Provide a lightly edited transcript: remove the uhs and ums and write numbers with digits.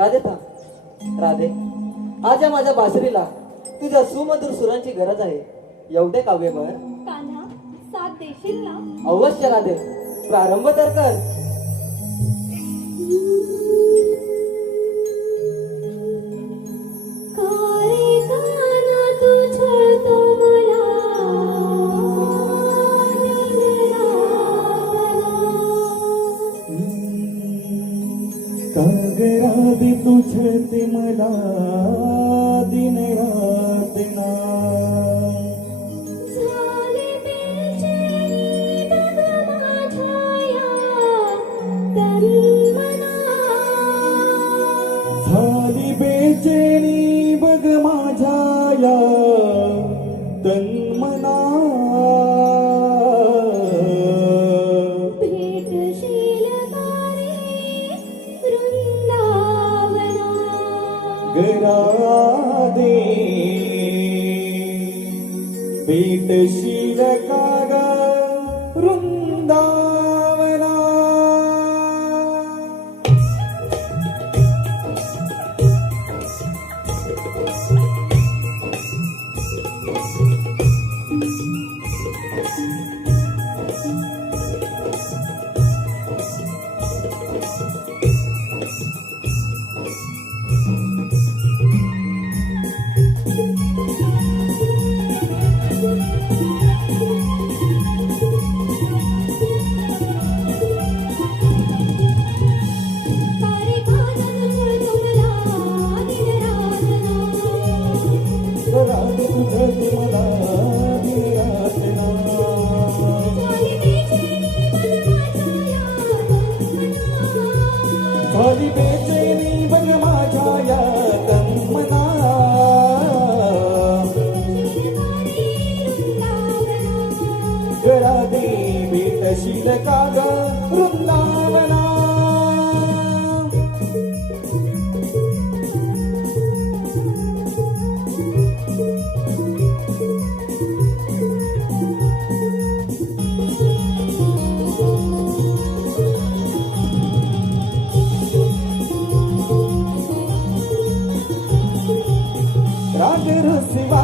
राधे थांब. राधे, आज या माझ्या बासरीला तुझ्या सुमधुर सुरांची गरज आहे. एवढे काव्यभर कान्हा, साथ देशील ना? अवश्य राधे, प्रारंभ तर कर. कारे कान्हा तुझतो मला कागरादी तुझते मला दिन रात ना. झाले बेचैनी बघ माझ्या तन्मना. झाली बेचैनी बघ माझ्या या तन्मना. भेटशील कारे वृंदावना. गरादे भेटशील का ग वृंदावना. कारे कान्हा तुझतो मला दिन रातना. गरादे तुझते मला दिन रात ना. झाली बेचैनी बघ माझ्या तन्मना. झाली बेचैनी बघ माझ्या या तन्मना. गरादे भेटशील का ग वृंदावना. राग रसिवा